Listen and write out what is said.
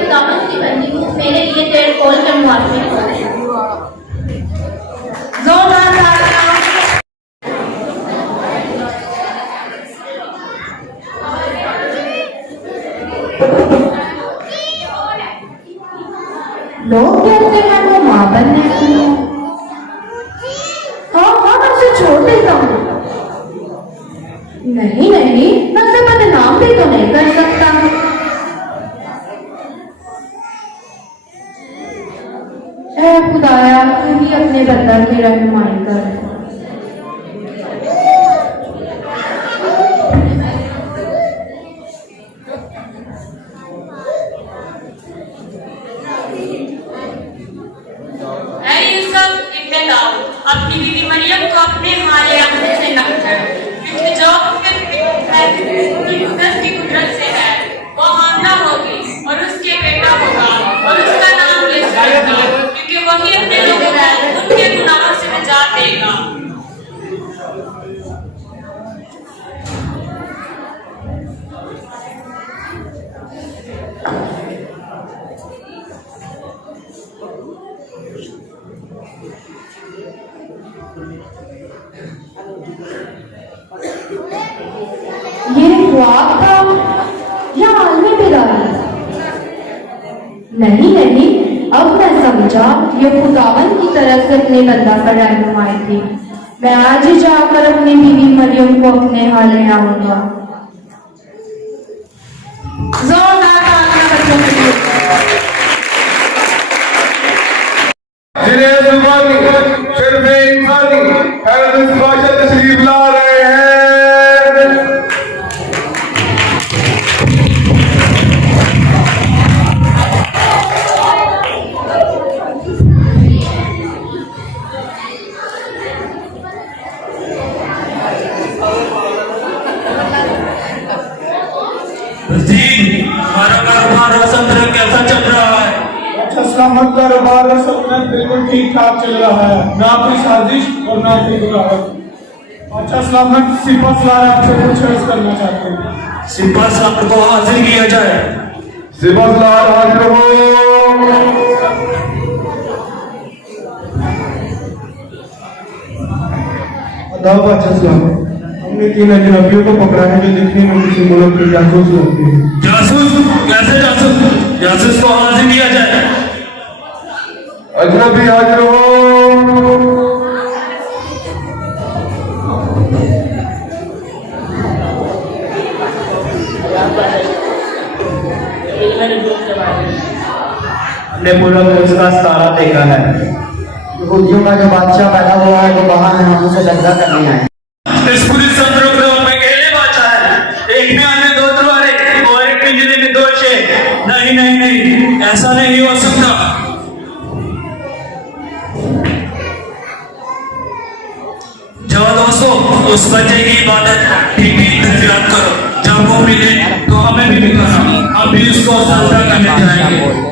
खुदावंद की बंदी हूँ, मेरे लिए तेरे कॉल के मुआफिक हो। जोरदार तालियां। लोग कहते हैं वो माँ बनने की है। हाँ हाँ, मैं उसे छोड़ देता हूँ। नहीं नहीं, मैं उसे बदनाम भी तो नहीं कर सकता। ऐ खुदाया, तू ही अपने बंदा की रहनुमाई कर। अपनी बीवी मरियम को अपने हाले आंखों से न कर, क्योंकि जो उसकी कुदरत से है वो हामला होगी और उसके बेटा होगा और उसका नाम यीशु रखना, क्योंकि वही अपने लोगों को उनके गुनाहों से बचा देगा। ये ख्वाब था या आलमी बेदारी? नहीं नहीं, अब मैं समझा, ये खुदावंद की तरफ से अपने बंदा पर रहनुमाई थी। मैं आज ही जाकर अपनी बीवी मरियम को अपने हाले आऊंगा। जोरदार तालियां बच्चों के लिए। जिन्हें जुबानी सिर्फ इंसानी हैरत बाशा तशरीफ ला रहे हैं। हमारा कारोबार और सल्तनत कैसा चल रहा है? अच्छा सलामत कारोबार और सल्तनत बिल्कुल ठीक ठाक चल रहा है, ना कोई साजिश और ना कोई बुरावट। अच्छा सलामत, सिपा सलार आपसे कुछ अर्ज करना चाहते हैं। सिपा सलार को हाजिर किया जाए। सिपा सलार हाजिर हो। अदाब अच्छा सलामत, हमने 3 अजनबियों को पकड़ा है जो दिखने में किसी मुल्क के जासूस लगते हैं। जासूस? कैसे जासूस? जासूस को हाजिर किया जाए। अजनबी हाजिर हो। हमने पूरा उसका सितारा देखा है। यहूदियों का जो बादशाह पैदा हुआ है वो बाहर में हम उसे दंगा करने आए। इस पूरी समुद्र को में अकेले बचा है। एक में आने 2 तलवारें और एक में जिले में 2 शेर। नहीं नहीं नहीं, ऐसा नहीं हो सकता। जाओ दोस्तों, उस बच्चे की इबादत ठीक इंतजाम करो। जब वो मिले तो हमें भी दिखाना, हम भी उसको सजदा करने जाएंगे।